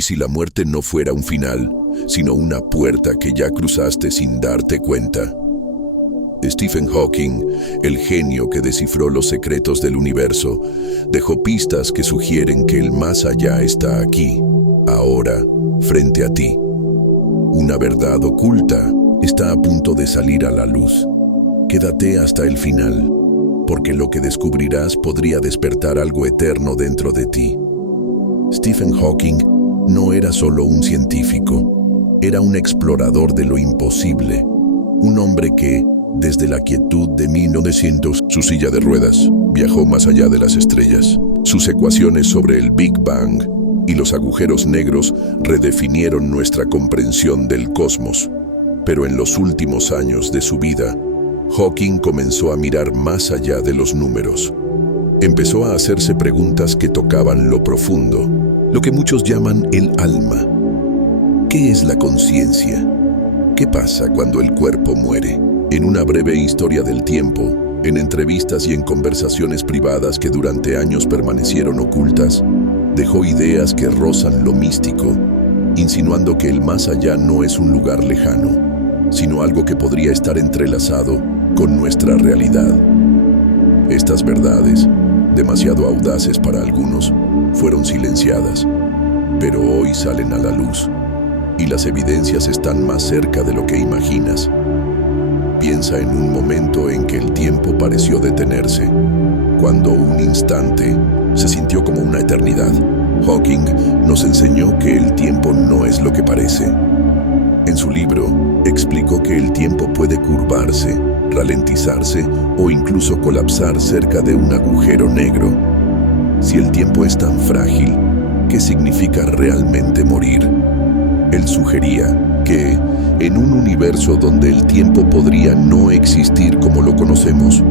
¿Y si la muerte no fuera un final, sino una puerta que ya cruzaste sin darte cuenta? Stephen Hawking, el genio que descifró los secretos del universo, dejó pistas que sugieren que el más allá está aquí, ahora, frente a ti. Una verdad oculta está a punto de salir a la luz. Quédate hasta el final, porque lo que descubrirás podría despertar algo eterno dentro de ti. Stephen Hawking no era solo un científico, era un explorador de lo imposible, un hombre que, desde la quietud de 1900, su silla de ruedas, viajó más allá de las estrellas. Sus ecuaciones sobre el Big Bang y los agujeros negros redefinieron nuestra comprensión del cosmos. Pero en los últimos años de su vida, Hawking comenzó a mirar más allá de los números. Empezó a hacerse preguntas que tocaban lo profundo, lo que muchos llaman el alma. ¿Qué es la conciencia? ¿Qué pasa cuando el cuerpo muere? En una breve historia del tiempo, en entrevistas y en conversaciones privadas que durante años permanecieron ocultas, dejó ideas que rozan lo místico, insinuando que el más allá no es un lugar lejano, sino algo que podría estar entrelazado con nuestra realidad. Estas verdades, demasiado audaces para algunos, fueron silenciadas, pero hoy salen a la luz, y las evidencias están más cerca de lo que imaginas. Piensa en un momento en que el tiempo pareció detenerse, cuando un instante se sintió como una eternidad. Hawking nos enseñó que el tiempo no es lo que parece. En su libro, explicó que el tiempo puede curvarse, ralentizarse o incluso colapsar cerca de un agujero negro. Si el tiempo es tan frágil, ¿qué significa realmente morir? Él sugería que, en un universo donde el tiempo podría no existir como lo conocemos,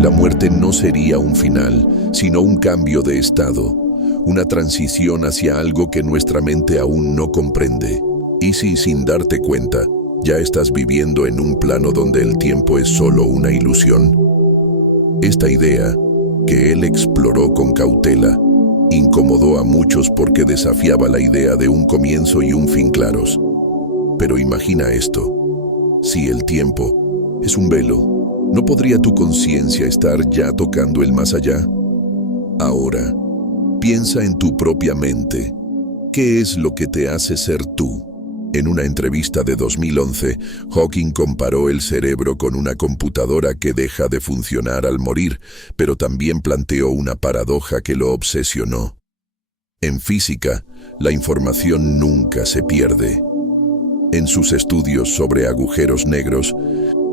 la muerte no sería un final, sino un cambio de estado, una transición hacia algo que nuestra mente aún no comprende. Y si, sin darte cuenta, ya estás viviendo en un plano donde el tiempo es solo una ilusión. Esta idea, que él exploró con cautela, incomodó a muchos porque desafiaba la idea de un comienzo y un fin claros. Pero imagina esto: si el tiempo es un velo, ¿no podría tu conciencia estar ya tocando el más allá? Ahora, piensa en tu propia mente. ¿Qué es lo que te hace ser tú? En una entrevista de 2011, Hawking comparó el cerebro con una computadora que deja de funcionar al morir, pero también planteó una paradoja que lo obsesionó. En física, la información nunca se pierde. En sus estudios sobre agujeros negros,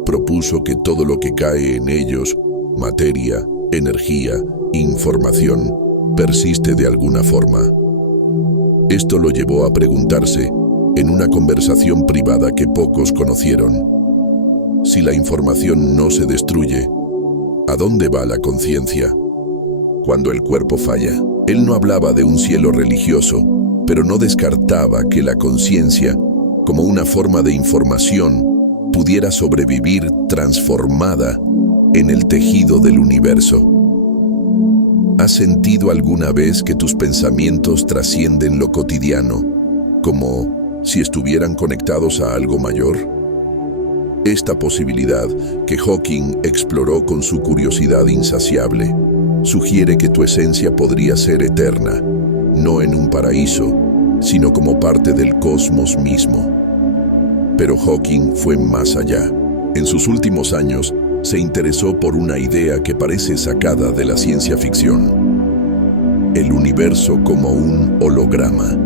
propuso que todo lo que cae en ellos, materia, energía, información, persiste de alguna forma. Esto lo llevó a preguntarse, en una conversación privada que pocos conocieron: si la información no se destruye, ¿a dónde va la conciencia? Cuando el cuerpo falla, él no hablaba de un cielo religioso, pero no descartaba que la conciencia, como una forma de información, pudiera sobrevivir transformada en el tejido del universo. ¿Has sentido alguna vez que tus pensamientos trascienden lo cotidiano, como si estuvieran conectados a algo mayor? Esta posibilidad, que Hawking exploró con su curiosidad insaciable, sugiere que tu esencia podría ser eterna, no en un paraíso, sino como parte del cosmos mismo. Pero Hawking fue más allá. En sus últimos años, se interesó por una idea que parece sacada de la ciencia ficción: el universo como un holograma.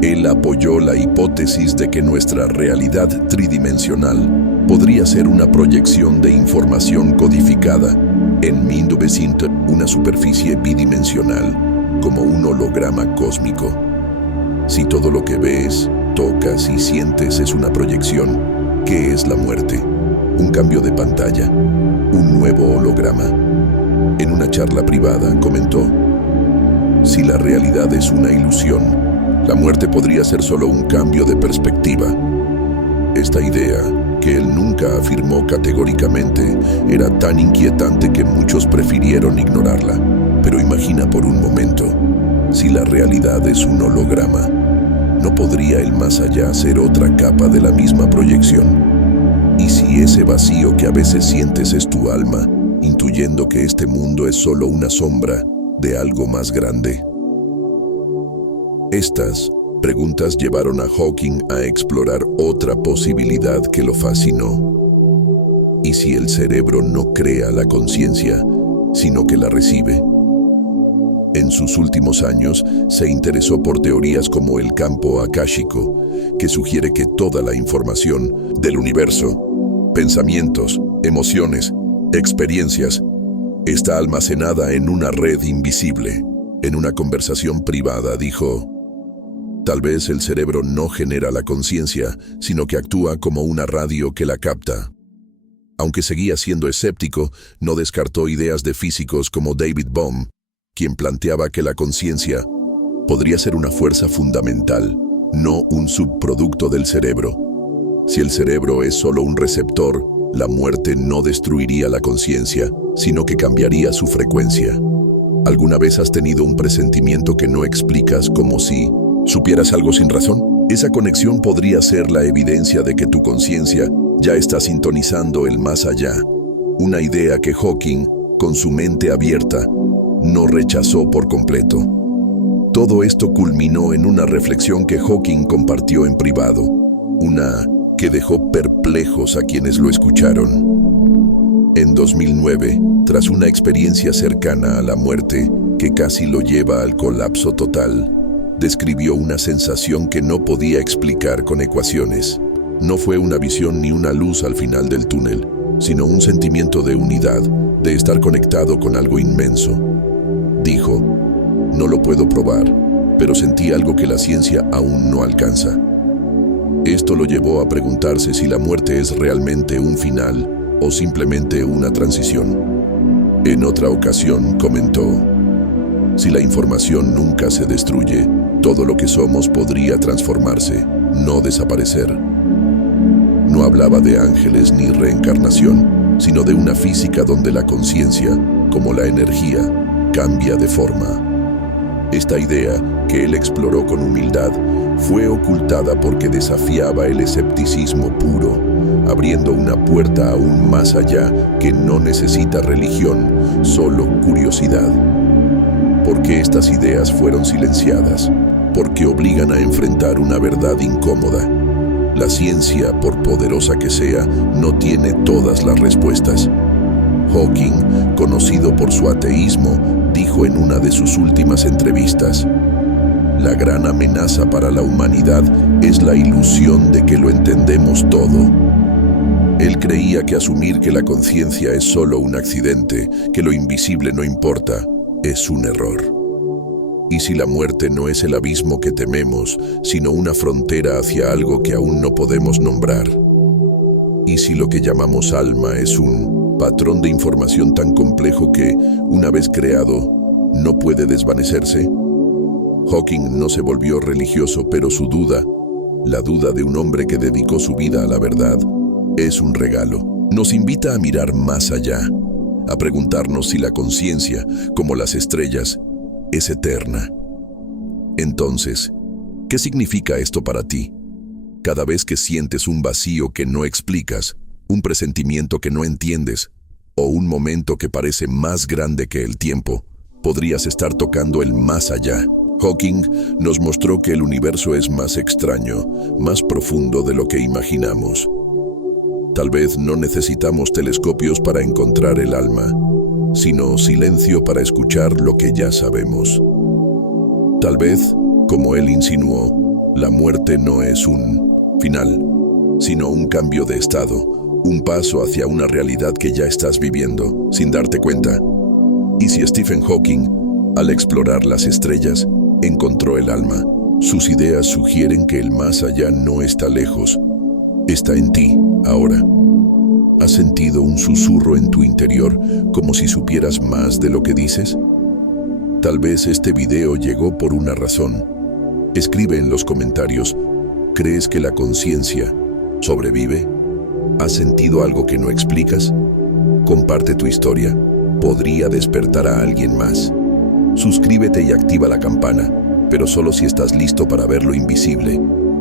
Él apoyó la hipótesis de que nuestra realidad tridimensional podría ser una proyección de información codificada en 1900, una superficie bidimensional, como un holograma cósmico. Si todo lo que ves, tocas y sientes es una proyección, ¿qué es la muerte? Un cambio de pantalla, un nuevo holograma. En una charla privada comentó: si la realidad es una ilusión, la muerte podría ser solo un cambio de perspectiva. Esta idea, que él nunca afirmó categóricamente, era tan inquietante que muchos prefirieron ignorarla. Pero imagina por un momento, Si la realidad es un holograma, ¿no podría el más allá ser otra capa de la misma proyección? ¿Y si ese vacío que a veces sientes es tu alma, intuyendo que este mundo es solo una sombra de algo más grande? Estas preguntas llevaron a Hawking a explorar otra posibilidad que lo fascinó. ¿Y si el cerebro no crea la conciencia, sino que la recibe? En sus últimos años, se interesó por teorías como el campo akáshico, que sugiere que toda la información del universo, pensamientos, emociones, experiencias, está almacenada en una red invisible. En una conversación privada dijo: tal vez el cerebro no genera la conciencia, sino que actúa como una radio que la capta. Aunque seguía siendo escéptico, no descartó ideas de físicos como David Bohm, quien planteaba que la conciencia podría ser una fuerza fundamental, no un subproducto del cerebro. Si el cerebro es solo un receptor, la muerte no destruiría la conciencia, sino que cambiaría su frecuencia. ¿Alguna vez has tenido un presentimiento que no explicas, como si supieras algo sin razón? Esa conexión podría ser la evidencia de que tu conciencia ya está sintonizando el más allá. Una idea que Hawking, con su mente abierta, no rechazó por completo. Todo esto culminó en una reflexión que Hawking compartió en privado, una que dejó perplejos a quienes lo escucharon. En 2009, tras una experiencia cercana a la muerte que casi lo lleva al colapso total, describió una sensación que no podía explicar con ecuaciones. No fue una visión ni una luz al final del túnel, sino un sentimiento de unidad, de estar conectado con algo inmenso. Dijo: no lo puedo probar, pero sentí algo que la ciencia aún no alcanza. Esto lo llevó a preguntarse si la muerte es realmente un final o simplemente una transición. En otra ocasión comentó: si la información nunca se destruye, todo lo que somos podría transformarse, no desaparecer. No hablaba de ángeles ni reencarnación, sino de una física donde la conciencia, como la energía, cambia de forma. Esta idea, que él exploró con humildad, fue ocultada porque desafiaba el escepticismo puro, abriendo una puerta aún más allá que no necesita religión, solo curiosidad. ¿Por qué estas ideas fueron silenciadas? Porque obligan a enfrentar una verdad incómoda. La ciencia, por poderosa que sea, no tiene todas las respuestas. Hawking, conocido por su ateísmo, dijo en una de sus últimas entrevistas: la gran amenaza para la humanidad es la ilusión de que lo entendemos todo. Él creía que asumir que la conciencia es solo un accidente, que lo invisible no importa, es un error. ¿Y si la muerte no es el abismo que tememos, sino una frontera hacia algo que aún no podemos nombrar? ¿Y si lo que llamamos alma es un patrón de información tan complejo que, una vez creado, no puede desvanecerse? Hawking no se volvió religioso, pero su duda, la duda de un hombre que dedicó su vida a la verdad, es un regalo. Nos invita a mirar más allá, a preguntarnos si la conciencia, como las estrellas, es eterna. Entonces, ¿qué significa esto para ti? Cada vez que sientes un vacío que no explicas, un presentimiento que no entiendes, o un momento que parece más grande que el tiempo, podrías estar tocando el más allá. Hawking nos mostró que el universo es más extraño, más profundo de lo que imaginamos. Tal vez no necesitamos telescopios para encontrar el alma, sino silencio para escuchar lo que ya sabemos. Tal vez, como él insinuó, la muerte no es un final, sino un cambio de estado, un paso hacia una realidad que ya estás viviendo, sin darte cuenta. ¿Y si Stephen Hawking, al explorar las estrellas, encontró el alma? Sus ideas sugieren que el más allá no está lejos, está en ti, ahora. ¿Has sentido un susurro en tu interior, como si supieras más de lo que dices? Tal vez este video llegó por una razón. Escribe en los comentarios: ¿crees que la conciencia sobrevive? ¿Has sentido algo que no explicas? Comparte tu historia. Podría despertar a alguien más. Suscríbete y activa la campana, pero solo si estás listo para ver lo invisible.